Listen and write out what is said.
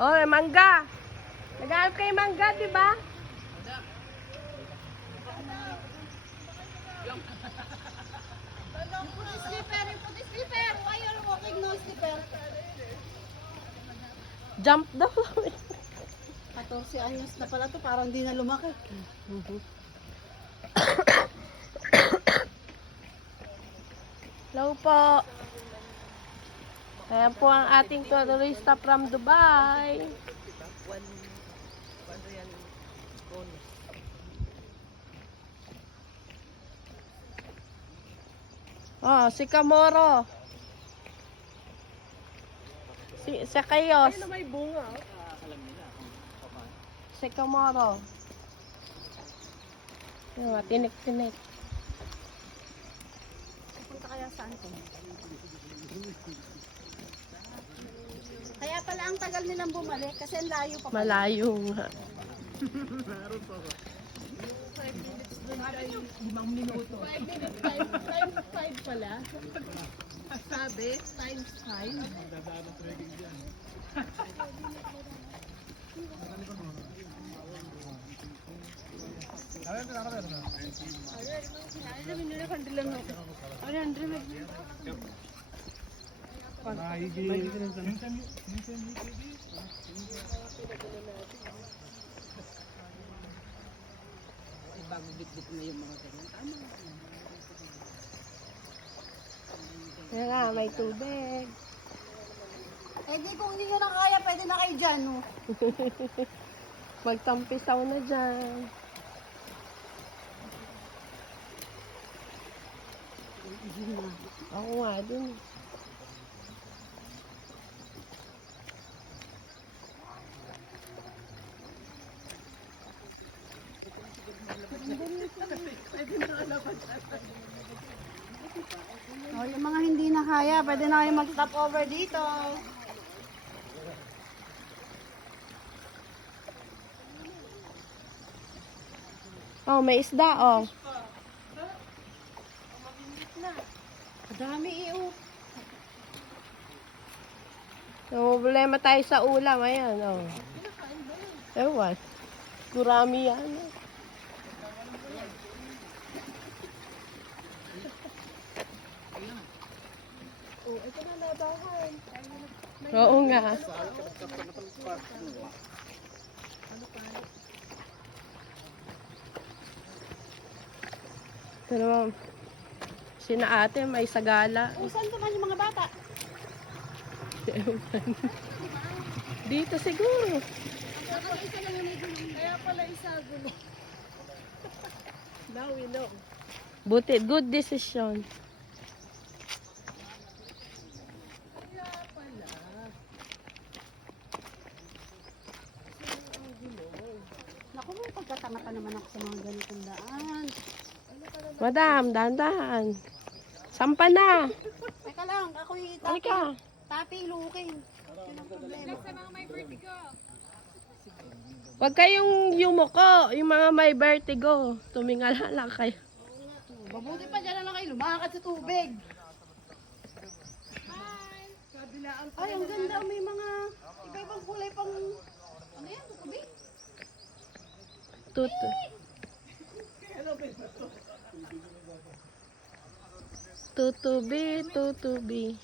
Oh, mangga. Nag-aalap kayo mangga, di ba? Puti slipper. Why are walking no slipper? Jump daw. 14 anyos na pala to, parang di na lumaki. Hello po. Ayan po ang ating turista from Dubai. Oh, si Kamoro. Si Kayos. Ay, may bunga. Si Kamoro. Yung tinik-tinik. Punta kaya saan to? Kaya pala ang tagal nilang bumalik kasi ang layo pa pala. Malayo nga. 5 minuto. 5 minutes times 5 pala. Sabi, times 5. Bago bit-bit na yung mga ganyan. Tama. Yan nga, may tubig. Eh di kung hindi nyo na kaya, pwede na kayo dyan, no? Magtampisaw na dyan. Ako nga din. Oh, yung mga hindi na kaya, pwede na kayo mag-stop over dito. Oh, may isda, oh. Madami iyo. Problema tayo sa ulam. Ayan, oh. Ewan. Gurami yan. Oh, ito na labahan. Oo nga. Ito naman. Sina ate may sagala. Oh, saan naman yung mga bata? Dito siguro. Kaya pala isa gulo. Now we know. Buti, good decision. Naku, may pagkatanga pa naman ako sa mga ganitong daan. Madam, dahan-dahan. Sampa na. Teka lang, ako yung Halika. tapi lukin. Yun ang problema. Sa mga may vertigo. Huwag kayong yumuko. Yung mga may vertigo. Tumingala lang kayo. Mabuti pa dyan na lang kayo lumakad sa tubig. Hi! Ay, ang ganda. May mga iba-ibang kulay pang... Ano yan? Tubig? Tutu. Tutubi, tutubi.